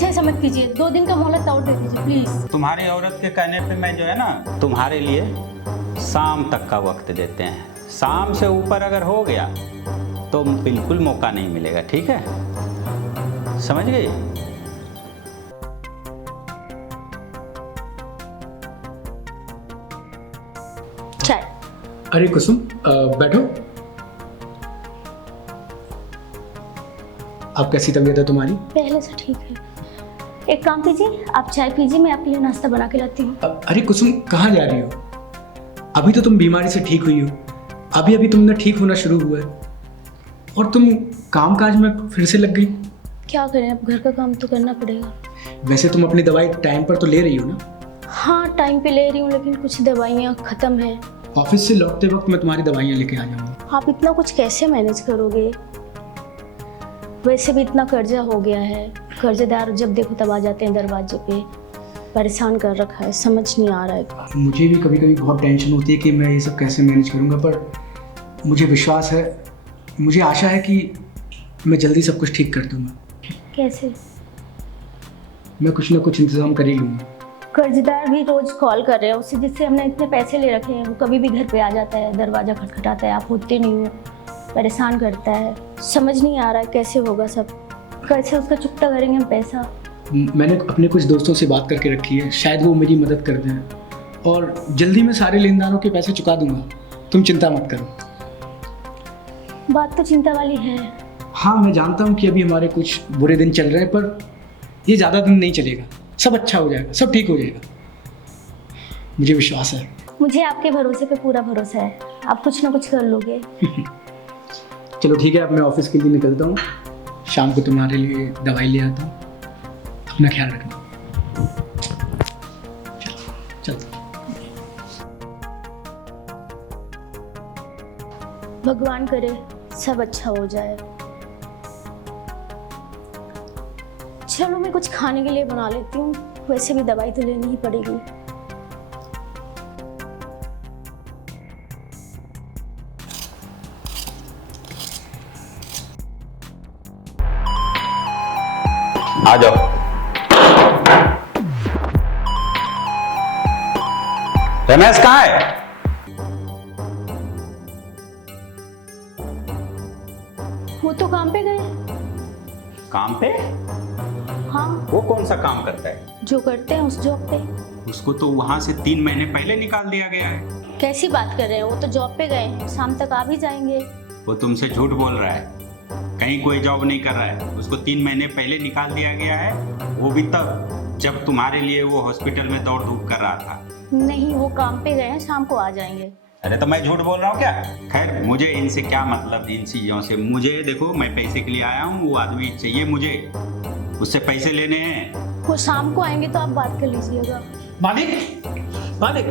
Please ऐसा मत कीजिए, 2 दिन का मोहलत और दे दीजिए प्लीज। तुम्हारी औरत के कहने पे मैं जो है ना तुम्हारे लिए शाम तक का वक्त देते हैं। शाम से ऊपर अगर हो गया तो बिल्कुल मौका नहीं मिलेगा, ठीक है? समझ गई? चाय। अरे कुसुम, बैठो। अब कैसी तबीयत है तुम्हारी? पहले से ठीक है। एक काम कीजिए, आप चाय पीजिए, मैं आपके लिए नाश्ता बना के लाती हूँ। अरे कुसुम, कहाँ जा रही हो? अभी तो तुम बीमारी से ठीक हुई हो, अभी अभी तुमने ठीक होना शुरू हुआ है और तुम काम काज में फिर से लग गई। क्या करें, अब घर का काम तो करना पड़ेगा। वैसे तुम अपनी दवाई टाइम पर तो ले रही हो ना? हाँ, टाइम पे ले रही हूँ, लेकिन कुछ दवाइयाँ ख़त्म हैं। ऑफिस से लौटते वक्त मैं तुम्हारी दवाइयाँ लेके आ जाऊंगा। आप इतना कुछ कैसे मैनेज करोगे? वैसे भी इतना कर्जा हो गया है, कर्जेदार जब देखो तब आ जाते हैं दरवाजे पे। परेशान कर रखा है, समझ नहीं आ रहा है। मुझे भी कभी कभी बहुत टेंशन होती है कि मैं ये सब कैसे मैनेज करूँगा, पर मुझे विश्वास है, मुझे आशा है कि मैं जल्दी सब कुछ ठीक कर दूँगा। कैसे? मैं कुछ ना कुछ इंतज़ाम कर ही लूँगा। कर्जदार भी रोज कॉल कर रहे हैं उसे, जिससे हमने इतने पैसे ले रखे हैं, वो कभी भी घर पे आ जाता है, दरवाजा खटखटाता है, आप होते नहीं हो, परेशान करता है। समझ नहीं आ रहा है कैसे होगा सब, कैसे उसका चुकता करेंगे हम पैसा। मैंने अपने कुछ दोस्तों से बात करके रखी है, शायद वो मेरी मदद कर दें और जल्दी मैं सारे लेनदारों के पैसे चुका दूंगा। तुम चिंता मत करो। बात तो चिंता वाली है। हाँ, मैं जानता हूँ कि अभी हमारे कुछ बुरे दिन चल रहे हैं, पर ये ज़्यादा दिन नहीं चलेगा, सब अच्छा हो जाएगा, सब ठीक हो जाएगा, मुझे विश्वास है। मुझे आपके भरोसे पे पूरा भरोसा है, आप कुछ ना कुछ कर लोगे। चलो ठीक है, अब मैं ऑफिस के लिए निकलता हूँ, शाम को तुम्हारे लिए दवाई ले आता हूँ, अपना ख्याल रखना। चलो। भगवान करे सब अच्छा हो जाए। चलो मैं कुछ खाने के लिए बना लेती हूँ, वैसे भी दवाई तो लेनी ही पड़ेगी। आ जाओ। रमेश कहाँ है? वो तो काम पे गए। काम पे? हाँ, वो कौन सा काम करता है? जो करते हैं उस जॉब पे। उसको तो वहां से 3 महीने पहले निकाल दिया गया है। कैसी बात कर रहे हैं, वो तो जॉब पे गए हैं, शाम तक आ भी जाएंगे। वो तुमसे झूठ बोल रहा है, कहीं कोई जॉब नहीं कर रहा है। उसको 3 महीने पहले निकाल दिया गया है, वो भी तब जब तुम्हारे लिए वो हॉस्पिटल में दौड़ धूप कर रहा था। नहीं, वो काम पे गए हैं, शाम को आ जाएंगे। अरे तो मैं झूठ बोल रहा हूँ क्या? खैर, मुझे इनसे क्या मतलब, इन चीजों से। मुझे देखो, मैं पैसे के लिए आया हूँ, वो आदमी चाहिए मुझे, उससे पैसे लेने हैं। वो शाम को आएंगे तो आप बात कर लीजिएगा। मालिक, मालिक,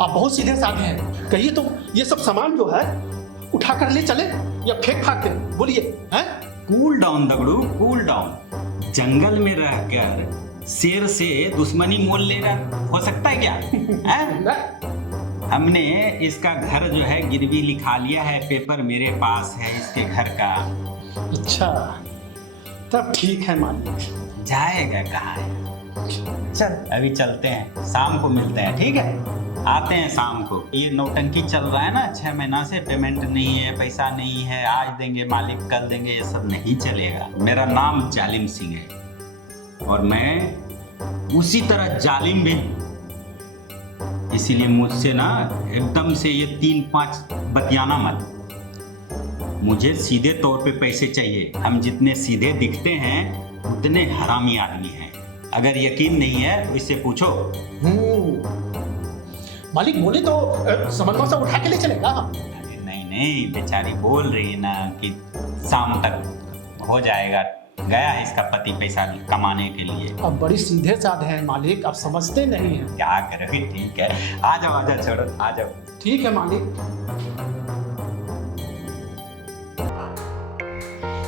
आप बहुत सीधे साधे हैं। कहिए तो ये सब सामान जो है उठा कर ले चले या फेंक फाक दें? बोलिए। हैं? Cool down Dagdu, cool down. जंगल में रहकर शेर से दुश्मनी मोल लेना हो सकता है क्या? हैं? हमने इसका घर जो है गिरवी लिखा लिया है, पेपर मेरे पास है इसके घर का। अच्छा, तब ठीक है मालिक। जाएगा कहाँ है? चल अभी चलते हैं, शाम को मिलते हैं, ठीक है? आते हैं शाम को। ये नौटंकी चल रहा है ना 6 महीना से, पेमेंट नहीं है, पैसा नहीं है, आज देंगे मालिक, कल देंगे, ये सब नहीं चलेगा। मेरा नाम जालिम सिंह है और मैं उसी तरह जालिम भी हूँ। इसीलिए मुझसे ना एकदम से ये 3-5 बतियाना मत। मुझे सीधे तौर पे पैसे चाहिए। हम जितने सीधे दिखते हैं उतने हरामी आदमी हैं। अगर यकीन नहीं है तो इससे पूछो। मालिक बोले तो सामान सब उठा के ले चलेगा। अरे नहीं नहीं, बेचारी बोल रही है ना कि शाम तक हो जाएगा, गया है इसका पति पैसा कमाने के लिए। अब बड़ी सीधे साधे हैं मालिक, आप समझते नहीं हैं। क्या करोगे? ठीक है, आ जाओ आ जाओ, छोड़ो, आ जाओ। ठीक है मालिक।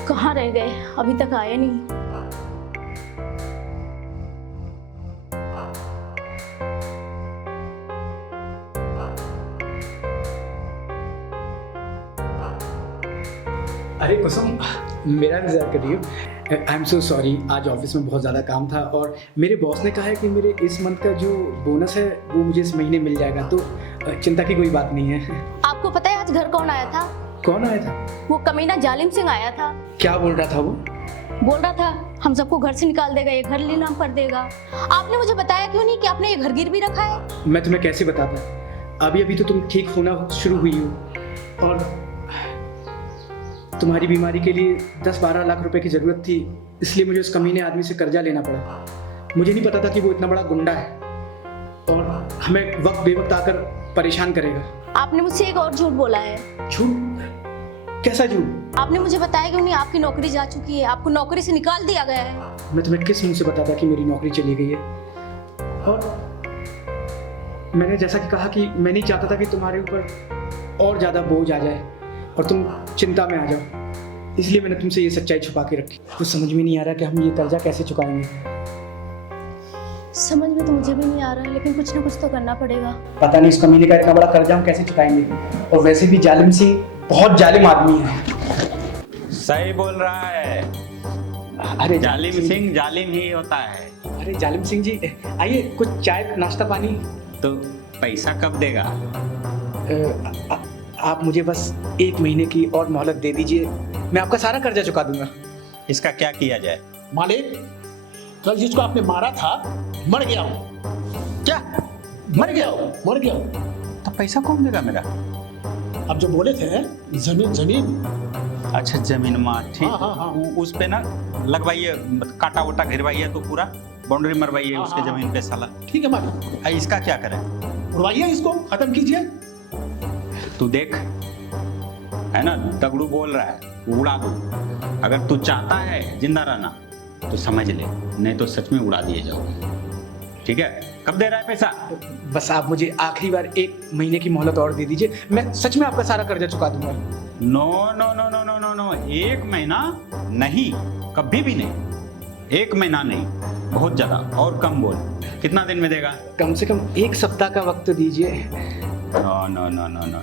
कहाँ रह गए, अभी तक आए नहीं। अरे कुसुम, मेरा इंतजार कर रही हो? आई एम सो सॉरी, आज ऑफिस में बहुत ज़्यादा काम था और मेरे बॉस ने कहा है कि मेरे इस मंथ का जो बोनस है वो मुझे इस महीने मिल जाएगा, तो चिंता की कोई बात नहीं है। आपको पता है आज घर कौन आया था? कौन आया था? वो कमीना जालिम सिंह आया था। क्या बोल रहा था वो? बोल रहा था हम सबको घर से निकाल देगा, ये घर नीलाम कर देगा। आपने मुझे बताया क्यों नहीं कि आपने ये घर गिरवी रखा है? मैं तुम्हें कैसे बताता, अभी अभी तो तुम ठीक होना शुरू हुई हो और तुम्हारी बीमारी के लिए 10-12 लाख रुपए की ज़रूरत थी, इसलिए मुझे उस कमीने आदमी से कर्जा लेना पड़ा। मुझे नहीं पता था कि वो इतना बड़ा गुंडा है और हमें वक्त बेवक्त आकर परेशान करेगा। आपने मुझसे एक और झूठ बोला है। झूठ? कैसा झूठ? आपने मुझे बताया क्यों नहीं आपकी नौकरी जा चुकी है, आपको नौकरी से निकाल दिया गया है। मैं तुम्हें किस मुंह से बताता कि मेरी नौकरी चली गई है? और मैंने जैसा कि कहा कि मैं नहीं चाहता था कि तुम्हारे ऊपर और ज़्यादा बोझ आ जाए और तुम चिंता में आ जाओ, इसलिए मैंने तुमसे ये सच्चाई छुपा के रखी। कुछ समझ में नहीं आ रहा कि हम ये कर्जा कैसे चुकाएंगे। समझ में तो मुझे भी नहीं आ रहा है, लेकिन कुछ ना कुछ तो करना पड़ेगा। पता नहीं इस कमीने का इतना बड़ा कर्जा हम कैसे चुकाएंगे, और वैसे भी जालिम सिंह बहुत जालिम आदमी है। सही बोल रहा है। अरे जालिम सिंह जालिम ही होता है। अरे जालिम सिंह जी, आइए कुछ चाय नाश्ता पानी। तो पैसा कब देगा? आप मुझे बस 1 महीने की और मोहलत दे दीजिए, मैं आपका सारा कर्जा चुका दूंगा। इसका क्या किया जाए? मालिक, कल जिसको आपने मारा था मर गया हूँ। क्या? मर गया हूँ, मर गया हूँ। तो पैसा कौन देगा मेरा? अब जो बोले थे जमीन जमीन। अच्छा जमीन माँ, ठीक। हाँ, हाँ, हाँ। उस पे ना लगवाइए, काटा वोटा घिरवाइए, तो पूरा बाउंड्री मरवाइए हाँ, उसके हाँ, जमीन पे साला। ठीक है मालिक, इसका क्या करें? उड़वाइए इसको, खत्म कीजिए। तू देख, है ना, दगड़ू बोल रहा है, उड़ा दो। अगर तू चाहता है जिंदा रहना तो समझ ले, नहीं तो सच में उड़ा दिए जाओगे। ठीक है? कब दे रहा है पैसा? बस आप मुझे आखिरी बार 1 महीने की मोहलत और दे दीजिए, मैं सच में आपका सारा कर्जा चुका दूंगा। No no no no no no no, 1 महीना नहीं, कभी भी नहीं। 1 महीना नहीं, बहुत ज्यादा, और कम बोल। कितना दिन में देगा? कम से कम 1 सप्ताह का वक्त दीजिए। No no no no no,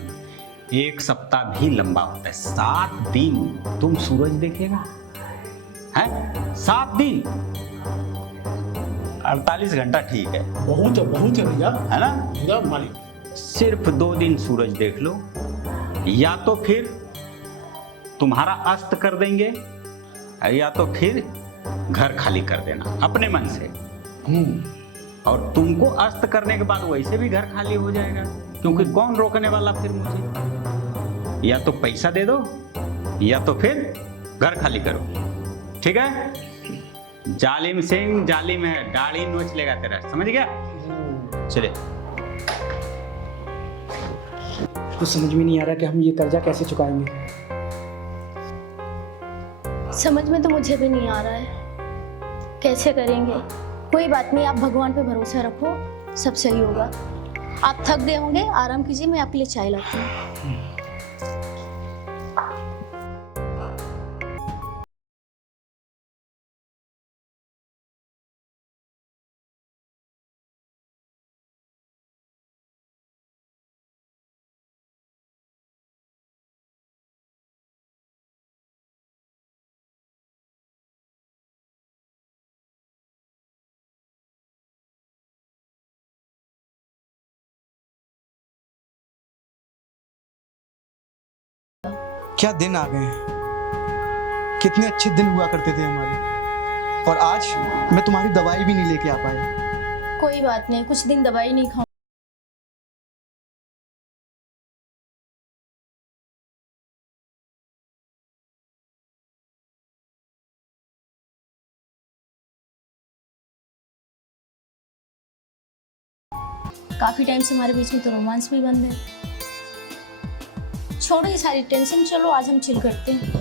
1 सप्ताह भी लंबा होता है। 7 दिन तुम सूरज देखेगा है? 7 दिन, 48 घंटा ठीक है, बहुत है भैया, है ना? भैया मालिक। सिर्फ 2 दिन सूरज देख लो, या तो फिर तुम्हारा अस्त कर देंगे, या तो फिर घर खाली कर देना अपने मन से। और तुमको अस्त करने के बाद वैसे भी घर खाली हो जाएगा, क्योंकि कौन रोकने वाला फिर मुझे? या तो पैसा दे दो, या तो फिर घर खाली करो। ठीक है? जालिम सिंह जालिम है, दाढ़ी नोच लेगा तेरा, समझ गया? चले। तो समझ में नहीं आ रहा कि हम ये कर्जा कैसे चुकाएंगे। समझ में तो मुझे भी नहीं आ रहा है कैसे करेंगे। कोई बात नहीं, आप भगवान पे भरोसा रखो, सब सही होगा। आप थक गए होंगे, आराम कीजिए, मैं आपके लिए चाय लाती हूँ। क्या दिन आ गए हैं। कितने अच्छे दिन हुआ करते थे हमारे, और आज मैं तुम्हारी दवाई भी नहीं लेके आ पाया। कोई बात नहीं, कुछ दिन दवाई नहीं खाऊं। काफी टाइम से हमारे बीच में तो रोमांस भी बंद है। छोड़ो ये सारी टेंशन, चलो आज हम चिल करते हैं।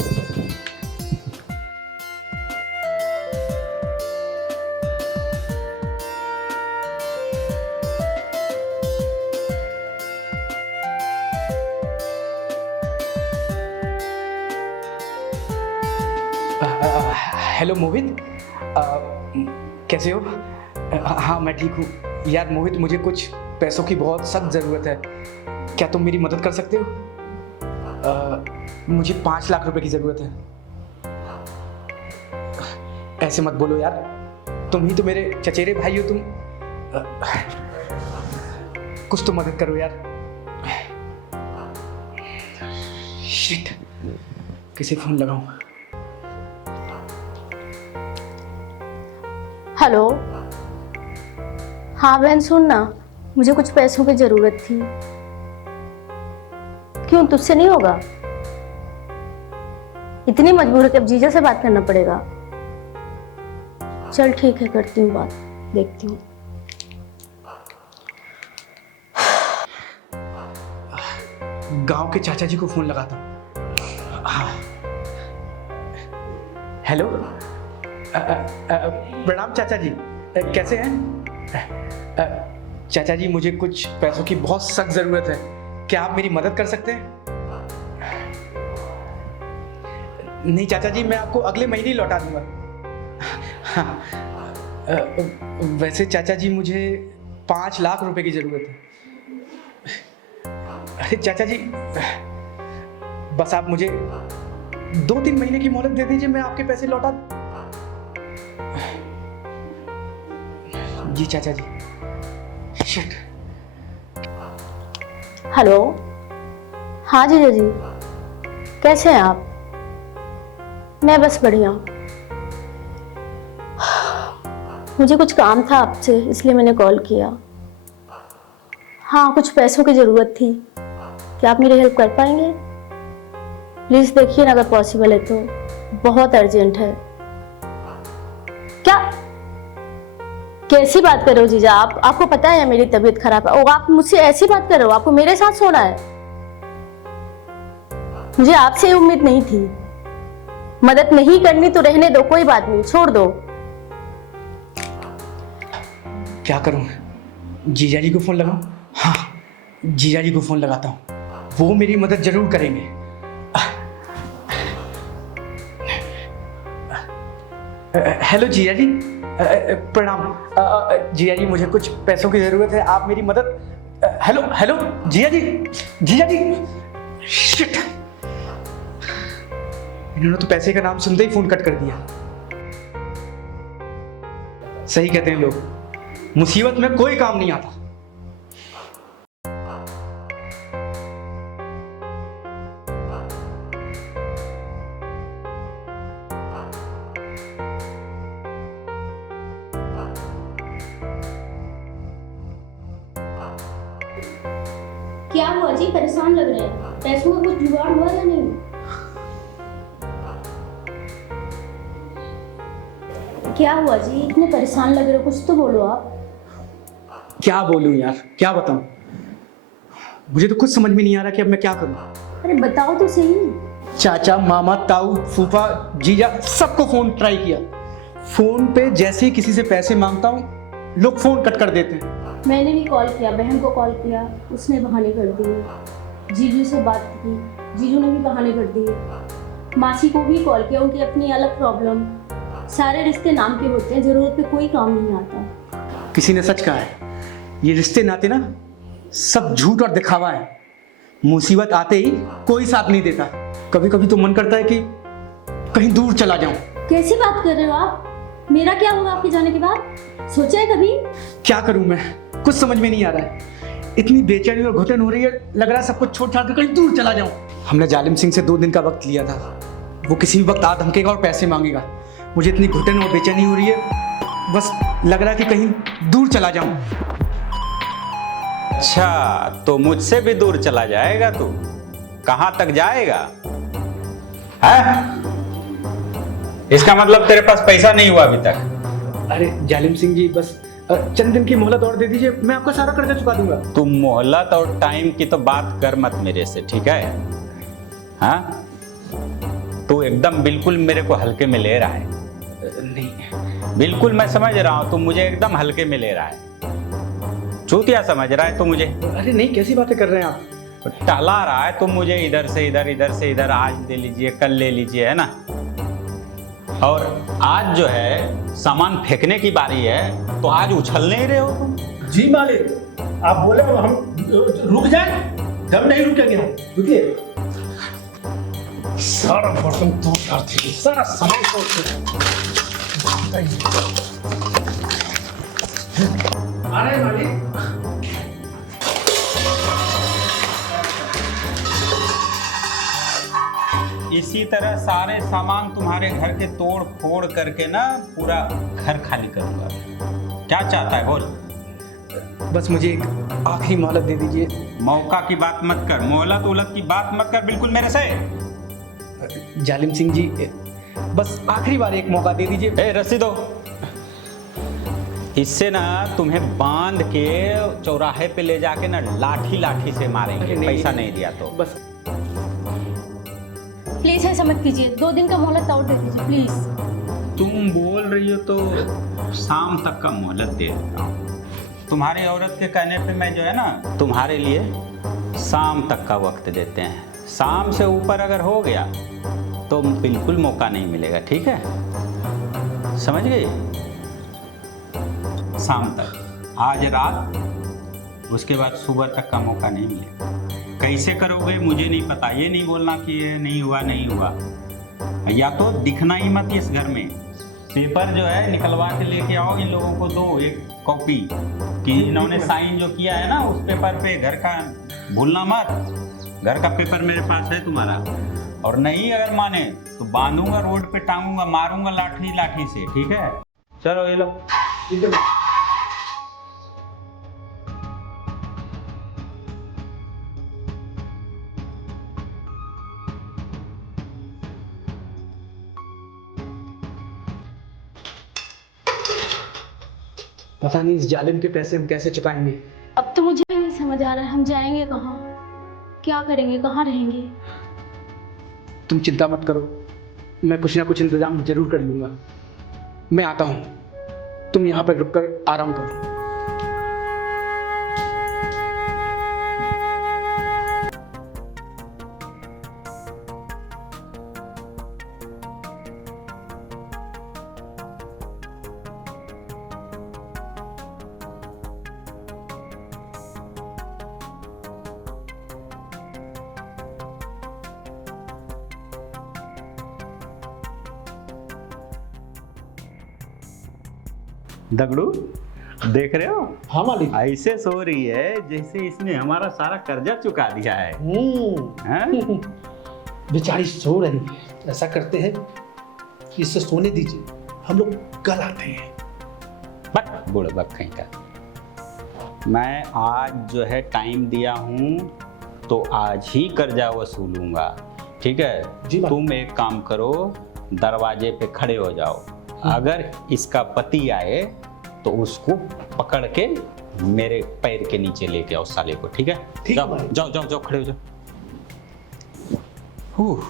हेलो मोहित, कैसे हो? हाँ मैं ठीक हूँ। यार मोहित, मुझे कुछ पैसों की बहुत सख्त ज़रूरत है, क्या तुम मेरी मदद कर सकते हो? मुझे 5 लाख रुपए की ज़रूरत है। ऐसे मत बोलो यार, तुम ही तो मेरे चचेरे भाई हो। तुम कुछ तो मदद करो यार। शिट, किसे फोन लगाऊं? हेलो, हाँ बहन सुन ना, मुझे कुछ पैसों की जरूरत थी। क्यों, तुझसे नहीं होगा? इतनी मजबूर है कि अब जीजा से बात करना पड़ेगा। चल ठीक है, करती हूँ बात, देखती हूँ। गांव के चाचा जी को फोन लगाता हूँ। हाँ। हेलो, प्रणाम चाचा जी, कैसे हैं? चाचा जी, मुझे कुछ पैसों की बहुत सख्त जरूरत है, क्या आप मेरी मदद कर सकते हैं? नहीं चाचा जी, मैं आपको अगले महीने ही लौटा दूंगा। हाँ, वैसे चाचा जी मुझे 5 लाख रुपए की जरूरत है। अरे चाचा जी, बस आप मुझे 2-3 महीने की मोहलत दे दीजिए, मैं आपके पैसे लौटा। जी चाचा जी। शिट। हेलो, हाँ जीजा जी, कैसे हैं आप? मैं बस बढ़िया। मुझे कुछ काम था आपसे, इसलिए मैंने कॉल किया। हाँ, कुछ पैसों की ज़रूरत थी, क्या आप मेरी हेल्प कर पाएंगे? प्लीज़ देखिए ना, अगर पॉसिबल है तो, बहुत अर्जेंट है। क्या, कैसी बात कर रहे हो जीजा आप? आपको पता है मेरी तबीयत खराब है और आप मुझसे ऐसी बात कर रहे हो? आपको मेरे साथ सोना है? मुझे आपसे ये उम्मीद नहीं थी। मदद नहीं करनी तो रहने दो, कोई बात नहीं, छोड़ दो। क्या करूं, जीजा जी को फोन लगाऊं? हाँ, जीजा जी को फोन लगाता हूं, वो मेरी मदद जरूर करेंगे। हेलो जीजा जी, प्रणाम। जीजा जी, मुझे कुछ पैसों की जरूरत है, आप मेरी मदद। हेलो हेलो जीजा जी, जीजा जी। शिट, इन्होंने तो पैसे का नाम सुनते ही फोन कट कर दिया। सही कहते हैं लोग, मुसीबत में कोई काम नहीं आता। क्या हुआ जी, परेशान लग रहे हैं? पैसों का कुछ जुगाड़ हुआ या नहीं? क्या हुआ जी, इतने परेशान लग रहे हो, कुछ तो बोलो आप। क्या बोलूं यार, क्या बताऊं? मुझे तो कुछ समझ में नहीं आ रहा कि अब मैं क्या करूं। अरे बताओ तो सही। चाचा, मामा, ताऊ, फूफा, जीजा, सबको फोन ट्राई किया। फोन पे जैसे ही किसी से पैसे मांगता हूं, लोग फोन कट कर देते हैं। मैंने भी कॉल किया, बहन को कॉल किया, उसने बहाने कर दिए। जीजू से बात की, जीजू ने भी बहाने कर दिए। मासी को भी कॉल किया, उनकी अपनी अलग प्रॉब्लम। सारे रिश्ते नाम के होते हैं, जरूरत पे कोई काम नहीं आता। किसी ने सच कहा है, ये रिश्ते नाते ना सब झूठ और दिखावा है। मुसीबत आते ही कोई साथ नहीं देता। कभी कभी तो मन करता है कि कहीं दूर चला जाऊं। कैसी बात कर रहे हो आप? मेरा क्या होगा आपके जाने के बाद? सोचा है कभी? क्या करूं मैं, कुछ समझ में नहीं आ रहा है। इतनी बेचैनी और घुटन हो रही है, लग रहा है सब कुछ छोड़ छाड़ कर कहीं दूर चला जाऊं। हमने जालिम सिंह से 2 दिन का वक्त लिया था, वो किसी भी वक्त आ धमकेगा और पैसे मांगेगा। मुझे इतनी घुटन और बेचैनी हो रही है, बस लग रहा है कि कहीं दूर चला जाऊं। अच्छा, तो मुझसे भी दूर चला जाएगा तू? कहां तक जाएगा है? इसका मतलब तेरे पास पैसा नहीं हुआ अभी तक? अरे जालिम सिंह जी, बस चंद दिन की मोहलत और दे दीजिए, मैं आपका सारा कर्जा चुका दूंगा। तुम मोहलत और टाइम की तो बात कर मत मेरे से, ठीक है? हाँ, तू एकदम बिल्कुल मेरे को हल्के में ले रहा है। नहीं, बिल्कुल मैं समझ रहा हूँ, तुम मुझे एकदम हल्के में ले रहा है। चूतिया समझ रहा है तू मुझे। अरे नहीं, कैसी बातें कर रहे हैं आप? टहला रहा है तुम मुझे, इधर से इधर, इधर से इधर। आज ले लीजिए, कल ले लीजिए, है ना? और आज जो है सामान फेंकने की बारी है, तो आज उछल नहीं रहे हो तुम। जी मालिक, आप बोले हम रुक जाए, दम नहीं रुकेंगे हम। रुकिए, सारा बर्तन तोड़ कर दिए, सारा सामान तोड़ कर। आ रहे हैं मालिक। इसी तरह सारे सामान तुम्हारे घर के तोड़ फोड़ करके ना पूरा घर खाली करूंगा। क्या चाहता है बोल। बस मुझे एक आखिरी मोहलत दे दीजिए। मौका की बात मत कर, मोहलत ओहलत की बात मत कर बिल्कुल मेरे से। जालिम सिंह जी, बस आखिरी बार एक मौका दे दीजिए। ए रस्सी दो। इससे ना तुम्हें बांध के चौराहे पे ले जाके ना लाठी लाठी से मारेंगे, पैसा नहीं दिया तो। बस प्लीज ऐसा मत कीजिए, 2 दिन का मोहलत और दे दीजिए प्लीज। तुम बोल रही हो तो शाम तक का मोहलत दे देता हूँ। तुम्हारी औरत के कहने पे मैं जो है ना तुम्हारे लिए शाम तक का वक्त देते हैं। शाम से ऊपर अगर हो गया तो बिल्कुल मौका नहीं मिलेगा, ठीक है? समझ गई? शाम तक, आज रात, उसके बाद सुबह तक का मौका नहीं मिलेगा। कैसे करोगे मुझे नहीं पता, ये नहीं बोलना कि ये नहीं हुआ नहीं हुआ। या तो दिखना ही मत इस घर में। पेपर जो है निकलवा के लेके आओ, इन लोगों को दो एक कॉपी कि इन्होंने साइन जो किया है ना उस पेपर पे। घर का भूलना मत, घर का पेपर मेरे पास है तुम्हारा। और नहीं अगर माने तो बांधूंगा रोड पे, टांगूंगा, मारूंगा लाठी लाठी से, ठीक है? चलो ये लो। पता नहीं इस जालिम के पैसे हम कैसे चुकाएंगे। अब तो मुझे नहीं समझ आ रहा है हम जाएंगे कहाँ, क्या करेंगे, कहाँ रहेंगे। तुम चिंता मत करो, मैं कुछ ना कुछ इंतजाम जरूर कर लूंगा। मैं आता हूँ, तुम यहाँ पर रुककर आराम करो। दगड़ू देख रहे हो? हाँ मालिक। ऐसे सो रही है जैसे इसने हमारा सारा कर्जा चुका दिया है। हैं? बेचारी सो रही है। ऐसा करते हैं कि इससे सोने दीजिए, हम लोग कल आते हैं। बट बुढ़बक कहीं का। मैं आज जो है टाइम दिया हूँ तो आज ही कर्जा वसूलूंगा, ठीक है? जी बात। तुम एक काम करो, दरवाजे पे खड़े हो जाओ। अगर इसका पति आए तो उसको पकड़ के मेरे पैर के नीचे लेके आओ साले को, ठीक है? ठीक है जाओ भाई। जाओ जाओ जाओ, खड़े हो जाओ। हुँ।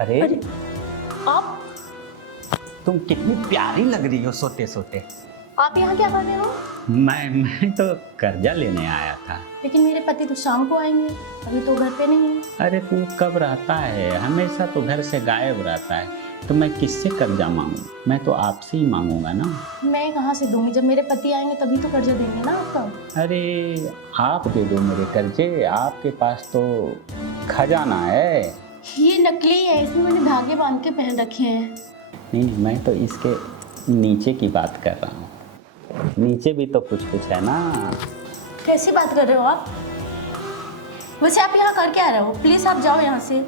अरे आप तुम कितनी प्यारी लग रही हो सोते सोते। आप यहाँ क्या कर रहे हो? मैं तो कर्जा लेने आया था। लेकिन मेरे पति तो शाम को आएंगे, अभी तो घर पे नहीं है। अरे तू कब रहता है? हमेशा तो घर से गायब रहता है। तो मैं किससे कर्जा मांगू? मैं तो आपसे ही मांगूंगा ना। मैं कहाँ से दूंगी? जब मेरे पति आएंगे तभी तो कर्जा देंगे ना आपका। अरे आप दे दो मेरे कर्जे, आपके पास तो खजाना है। ये नकली है, इसमें मैंने धागे बांध के पहन रखे हैं। नहीं, मैं तो इसके नीचे की बात कर रहा हूँ। नीचे भी तो कुछ कुछ है ना। कैसी बात कर रहे हो आप? वैसे आप यहाँ कर क्या रहे हो? प्लीज आप जाओ यहाँ से।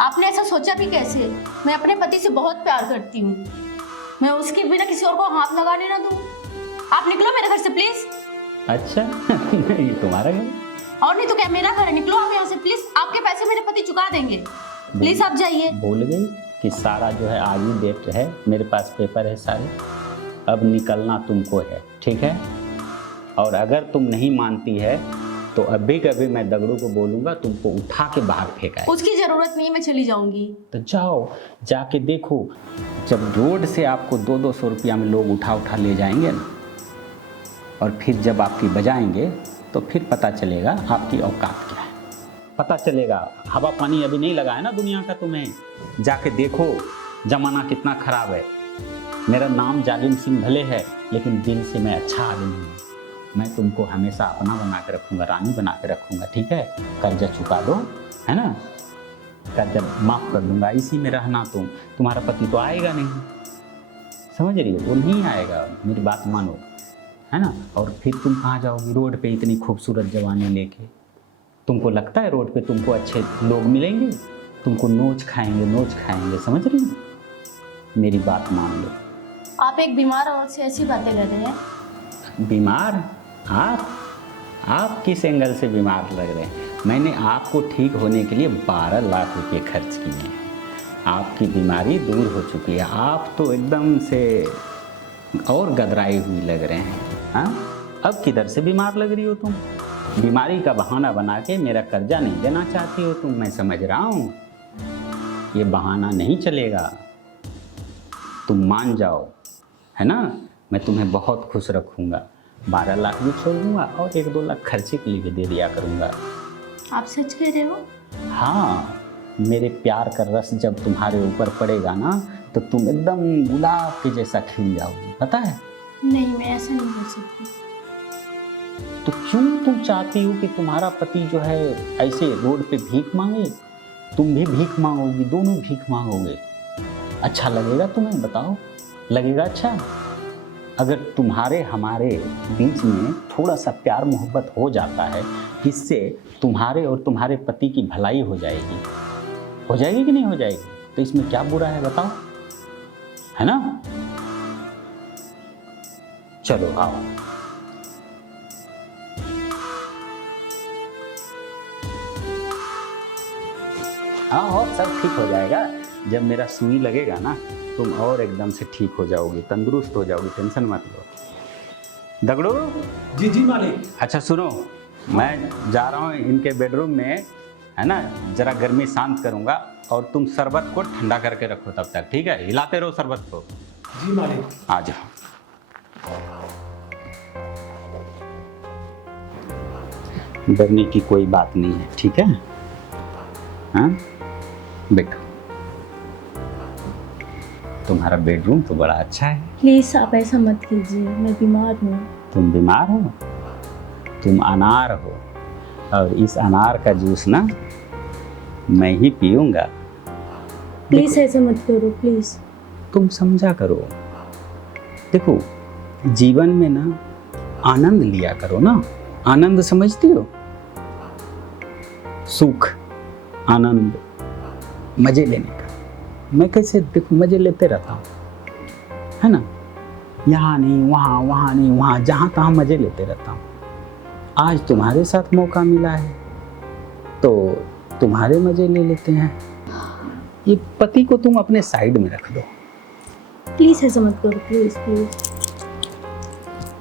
आपने ऐसा सोचा भी कैसे? मैं अपने पति से बहुत प्यार करती हूँ, मैं उसके बिना किसी और को हाथ लगाने ना दूँ। आप निकलो मेरे घर से प्लीज। अच्छा ये तुम्हारा घर? और नहीं तो क्या, मेरा घर है। निकलो आप यहाँ से प्लीज। आपके पैसे मेरे पति चुका देंगे, प्लीज आप जाइए। भूल गई कि सारा जो है आज ही डेट है, मेरे पास पेपर है सारे। अब निकलना तुमको है, ठीक है? और अगर तुम नहीं मानती है तो अभी कभी मैं दगड़ू को बोलूंगा तुमको उठा के बाहर फेंका है। उसकी जरूरत नहीं है, मैं चली जाऊंगी। तो जाओ, जाके देखो। जब रोड से आपको 200-200 रुपया में लोग उठा उठा ले जाएंगे ना, और फिर जब आपकी बजाएंगे तो फिर पता चलेगा आपकी औकात क्या है। पता चलेगा। हवा पानी अभी नहीं लगा है ना दुनिया का तुम्हें। जाके देखो जमाना कितना खराब है। मेरा नाम जालिम सिंह भले है, लेकिन दिल से मैं अच्छा आदमी हूँ। मैं तुमको हमेशा अपना बना के रखूँगा, रानी बना के रखूँगा, ठीक है। कर्जा चुका दो, है ना, कर्जा माफ़ कर दूँगा, इसी में रहना। तुम्हारा पति तो आएगा नहीं, समझ रही हो, वो नहीं आएगा, मेरी बात मानो, है ना। और फिर तुम कहाँ जाओगी रोड पे इतनी खूबसूरत जवानी लेके? तुमको लगता है रोड पे तुमको अच्छे लोग मिलेंगे? तुमको नोच खाएंगे, समझ रही हो, मेरी बात मान लो। आप एक बीमार औरत से ऐसी बातें कर रहे हैं? बीमार? आप किस एंगल से बीमार लग रहे हैं? मैंने आपको ठीक होने के लिए 12 लाख रुपए खर्च किए हैं, आपकी बीमारी दूर हो चुकी है, आप तो एकदम से और गदराई हुई लग रहे हैं। हाँ, अब किधर से बीमार लग रही हो तुम? बीमारी का बहाना बना के मेरा कर्जा नहीं देना चाहती हो तुम, मैं समझ रहा हूँ, ये बहाना नहीं चलेगा, तुम मान जाओ, है ना। मैं तुम्हें बहुत खुश रखूँगा, 12 लाख भी छोड़ दूँगा और 1-2 लाख खर्चे के लिए दे दिया करूँगा। आप सच कह रहे हो? हाँ, मेरे प्यार का रस जब तुम्हारे ऊपर पड़ेगा ना, तो तुम एकदम गुलाब के जैसा खिल जाओगी, पता है। नहीं, मैं ऐसा नहीं कर सकती। तो क्यों तुम चाहती हो कि तुम्हारा पति जो है ऐसे रोड पे भीख मांगे? तुम भी भीख मांगोगी, दोनों भीख मांगोगे। अच्छा लगेगा तुम्हें, बताओ, लगेगा अच्छा? अगर तुम्हारे हमारे बीच में थोड़ा सा प्यार मोहब्बत हो जाता है, इससे तुम्हारे और तुम्हारे पति की भलाई हो जाएगी कि नहीं हो जाएगी? तो इसमें क्या बुरा है बताओ, है ना। चलो आओ। हाँ, और सब ठीक हो जाएगा। जब मेरा सुई लगेगा ना, तुम और एकदम से ठीक हो जाओगी, तंदुरुस्त हो जाओगी, टेंशन मत लो। दगड़ू। जी जी मालिक। अच्छा सुनो, मैं जा रहा हूँ इनके बेडरूम में, है ना, जरा गर्मी शांत करूँगा, और तुम शरबत को ठंडा करके रखो तब तक, ठीक है, हिलाते रहो शरबत को। जी मालिक। आ जाओ। डरने की कोई बात नहीं है, ठीक है। हाँ बैठो, तुम्हारा बेडरूम तो बड़ा अच्छा है। प्लीज़ आप ऐसा मत कीजिए, मैं बीमार हूँ। तुम बीमार हो? तुम अनार हो, और इस अनार का जूस ना मैं ही पीऊँगा। प्लीज़ ऐसा मत करो, प्लीज़। तुम समझा करो, देखो जीवन में ना आनंद लिया करो ना। आनंद समझती हो? सुख, आनंद, मजे लेने का। मैं कैसे देखो मजे लेते रहता हूँ, है ना, यहाँ नहीं वहाँ, वहाँ नहीं वहाँ, जहाँ तहाँ मजे लेते रहता हूँ। आज तुम्हारे साथ मौका मिला है तो तुम्हारे मजे ले लेते हैं। ये पति को तुम अपने साइड में रख दो। प्लीज़ ऐसा मत करो, प्लीज़ प्लीज़।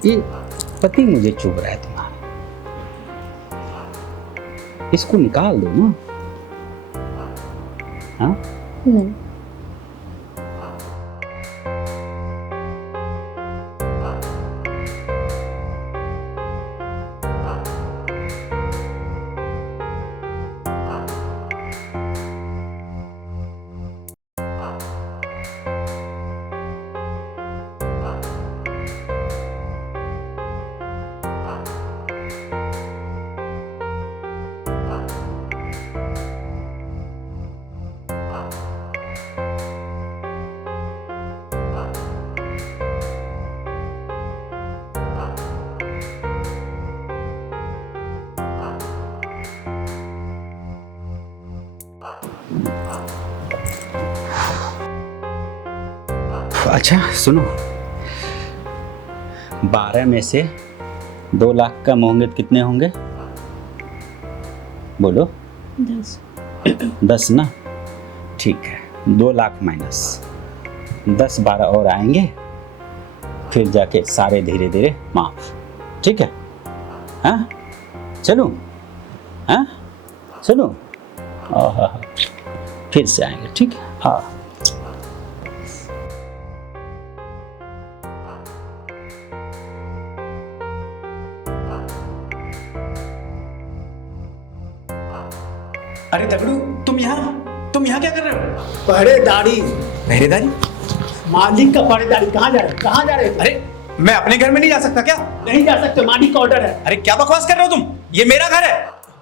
ये पति मुझे चुभ रहा है तुम्हारा, इसको निकाल दो ना। हाँ नहीं। अच्छा सुनो, 12 में से 2 लाख कम होंगे तो कितने होंगे बोलो? 10 ना, ठीक है। 2 लाख माइनस 10-12 और आएंगे, फिर जाके सारे धीरे धीरे माफ, ठीक है। हाँ चलो, हाँ चलो, फिर से आएंगे, ठीक है। हाँ अरे दगड़ू, तुम यहाँ क्या कर रहे हो? पहरेदारी। पहरेदारी? मालिक का पहरेदारी। कहाँ जा रहे? अरे मैं अपने घर में नहीं जा सकता क्या? नहीं जा सकते, मालिक का ऑर्डर है। अरे क्या बकवास कर रहे हो तुम? ये मेरा घर है।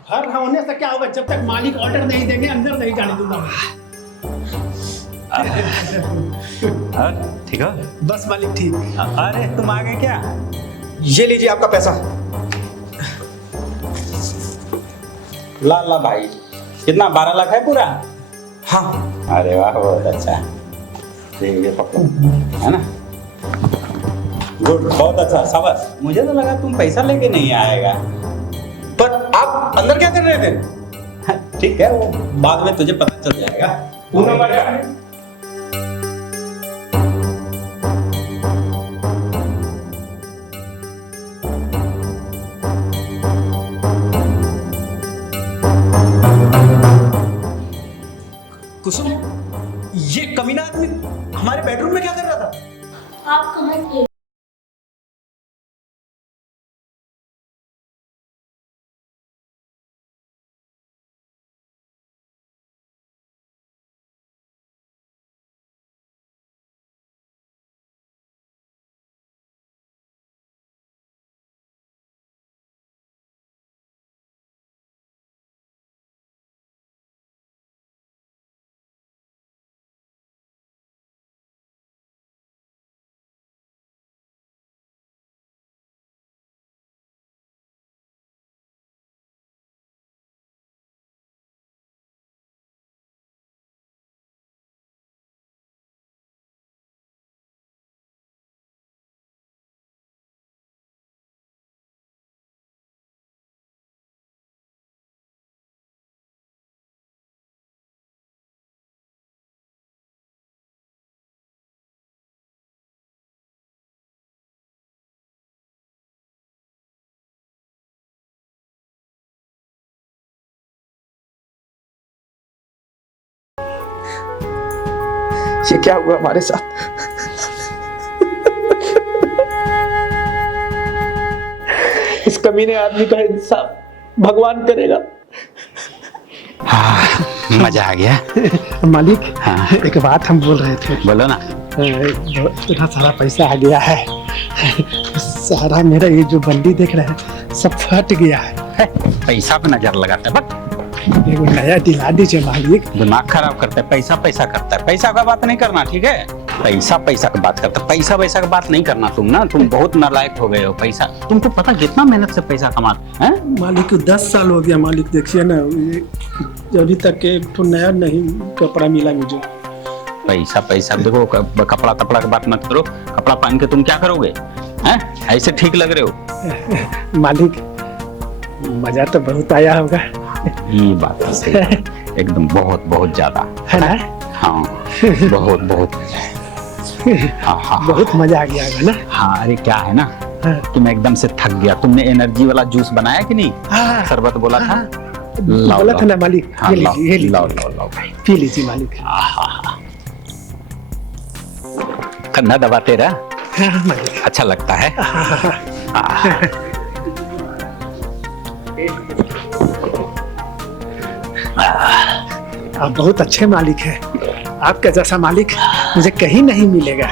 घर होने से क्या होगा, जब तक मालिक ऑर्डर नहीं देंगे अंदर नहीं जाने दूंगा। ठीक है। बस मालिक ठीक। अरे तुम आ गए क्या? ये लीजिए आपका पैसा। ला ला भाई, कितना 12 लाख है पूरा? हाँ। अरे वाह, बहुत अच्छा। ठीक है, पकड़ो, है ना? गुड, बहुत अच्छा, शाबाश। मुझे तो लगा तुम पैसा लेके नहीं आएगा। पर आप अंदर क्या कर रहे थे? ठीक है, वो बाद में तुझे पता चल जाएगा। पूरा बढ़िया। कुसुम, ये कमीना आदमी हमारे बेडरूम में क्या कर रहा था? आप कहाँ थे? ये क्या हुआ हमारे साथ? इस कमीने आदमी का इंसाफ भगवान करेगा। मजा आ गया। मालिक, हाँ। एक बात हम बोल रहे थे। बोलो ना। इतना सारा पैसा आ गया है, सारा मेरा ये जो बंडी देख रहे हैं सब फट गया है। पैसा पे नजर लगाता है, बट एगो नया दिला दीजिए मालिक। दिमाग खराब करता है। पैसा पैसा करता है, पैसा का बात नहीं करना, ठीक है? पैसा पैसा की बात करता है, पैसा पैसा की बात नहीं करना। तुम ना, तुम बहुत नालायक हो गए हो। पैसा, तुमको पता कितना मेहनत से पैसा कमाते हैं? मालिक 10 साल हो गया मालिक, देखिए ना, अभी तक एक तो नया नहीं कपड़ा मिला मुझे। पैसा पैसा देखो, कपड़ा तपड़ा की बात मत करो। कपड़ा पहन के तुम क्या करोगे? हैं? ऐसे ठीक लग रहे हो। मालिक, मजा तो बहुत आया होगा। ये बात तो सही है, एकदम बहुत बहुत ज्यादा, है ना? हाँ, बहुत बहुत। हाँ हाँ बहुत मजा आ गया होगा ना? हाँ। अरे क्या है ना, हाँ। तुम एकदम से थक गया। तुमने एनर्जी वाला जूस बनाया कि नहीं? हाँ। शरबत बोला था। बोला था ना मालिक, हाँ, ये लीजिए, ये लीजिए। लाओ लाओ लाओ भाई। पी लीजिए मालिक। कंधा दबाते रहा, हाँ मालिक। अच्छा लगता है। आप बहुत अच्छे मालिक हैं। आपका जैसा मालिक मुझे कहीं नहीं मिलेगा।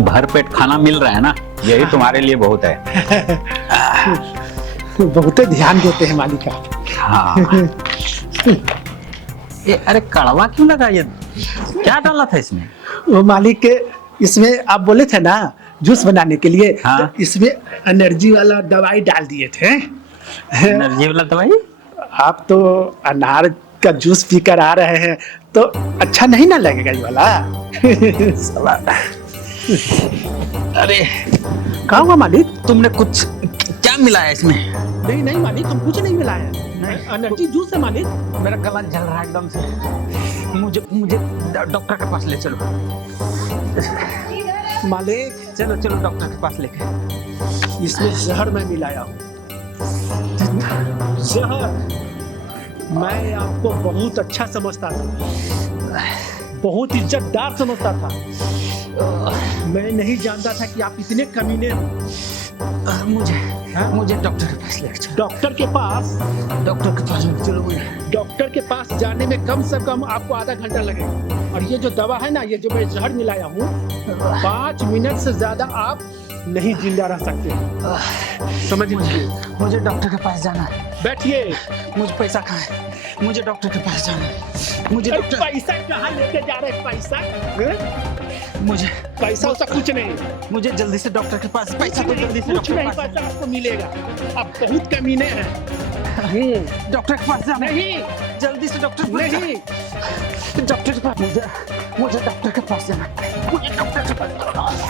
भर पेट खाना मिल रहा है ना, यही तुम्हारे लिए बहुत है। बहुत ध्यान देते हैं मालिक आप। हाँ। ये अरे कड़वा क्यों लगा? ये क्या डाला था इसमें? वो मालिक के, इसमें आप बोले थे ना जूस बनाने के लिए, हाँ। तो इसमें एनर्जी वाला दवाई डाल दिए थे। एनर्जी वाला दवाई? आप तो अनार का जूस पीकर आ रहे हैं, तो अच्छा नहीं ना लगेगा ये वाला? अरे कहाँ हुआ मालिक? तुमने कुछ क्या मिलाया इसमें? नहीं नहीं मालिक, हम कुछ नहीं मिलाया। एनर्जी जूस है मालिक। मेरा गला जल रहा है एकदम से। मुझे मुझे डॉक्टर के पास ले चलो। मालिक, चलो चलो डॉक्टर के पास लेके। इसमें जहर मैं मिलाया हूँ। जहर। मैं आपको बहुत अच्छा समझता था, बहुत इज्जतदार समझता था। मैं नहीं जानता था कि आप इतने कमीने हो। मुझे हाँ? मुझे डॉक्टर के पास लेकर चलो। डॉक्टर के पास? डॉक्टर के पास लेकर चलो मुझे। डॉक्टर के पास जाने में कम से कम आपको आधा घंटा लगेगा। और ये जो दवा है ना, ये जो मैं जहर मिलाया हूँ, 5 मिनट से ज्यादा आप नहीं जिंदा रह सकते। समझ लीजिए। मुझे डॉक्टर के पास जाना है। बैठिए। मुझे पैसा कहाँ है? मुझे डॉक्टर के पास जाना है। मुझे अरे डॉक्टर, पैसा कहाँ लेके जा रहे हैं? पैसा हैं? मुझे पैसा उसका कुछ नहीं। मुझे जल्दी से डॉक्टर के पास, पैसा तो जल्दी से कुछ डॉक्टर के नहीं, पास पैसा आपको मिलेगा। आप बहुत कमीने हैं। डॉक्टर के पास जाना है। नहीं, जल्दी से डॉक्टर के पास नहीं। जाना। डॉक्टर के पास मुझे डॉक्टर के पास जाना है। मुझे डॉक्टर के पास जाना है।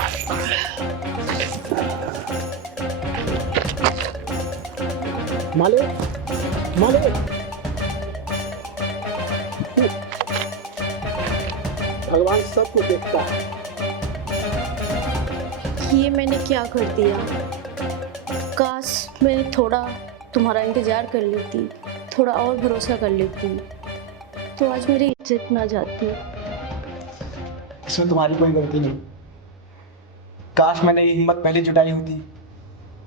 मालिक, मालिक, भगवान सबको देखता है। ये मैंने क्या कर दिया? काश मैं थोड़ा तुम्हारा इंतज़ार कर लेती, थोड़ा और भरोसा कर लेती, तो आज मेरी इज्जत ना जाती। इसमें तुम्हारी कोई गलती नहीं। काश मैंने ये हिम्मत पहले जुटाई होती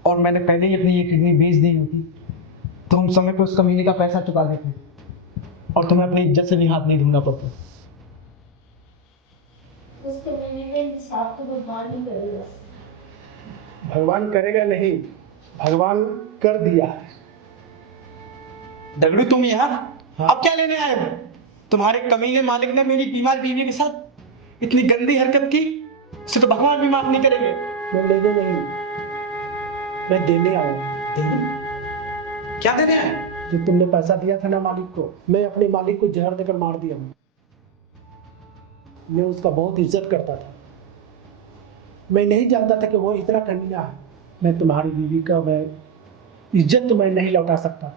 और मैंने पहले ही अपनी ये किडनी बेच दी होती, तो हम समय पर उस कमीने का पैसा चुका देते और तुम्हें अपनी इज्जत से भी हाथ नहीं धोना पड़ता। उसके मैंने हिसाब तो भगवान नहीं करेगा। भगवान करेगा नहीं, भगवान कर दिया है। दगड़ू तुम यहाँ हाँ। अब क्या लेने आए हो? तुम्हारे कमीने मालिक ने मेरी बीमार बीवी के साथ इतनी गंदी हरकत की, उसे तो भगवान भी माफ नहीं करेंगे। मैं लेने नहीं, मैं देने आया हूँ। देने? क्या दे रहे हैं? जो तुमने पैसा दिया था ना मालिक को, मैं अपने मालिक को जहर देकर मार दिया हूँ। मैं उसका बहुत इज्जत करता था। मैं नहीं जानता था कि वो इतना कमीना है। मैं तुम्हारी बीवी का मैं इज्जत तो मैं नहीं लौटा सकता,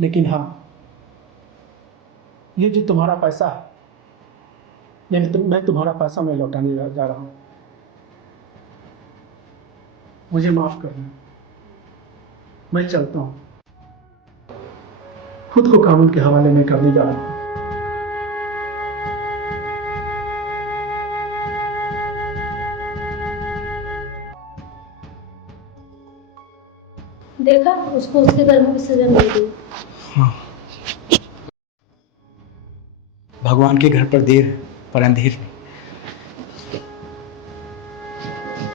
लेकिन हाँ, ये जो तुम्हारा पैसा है, मैं तुम्हारा पैसा मैं लौटाने जा रहा हूँ। मुझे माफ करना, मैं चलता हूँ। खुद को कानून के हवाले में करने जा रहा हूँ। देखा, उसको उसके कर्मों की सजा मिल गई। भगवान के घर पर देर पर अंधेर नहीं।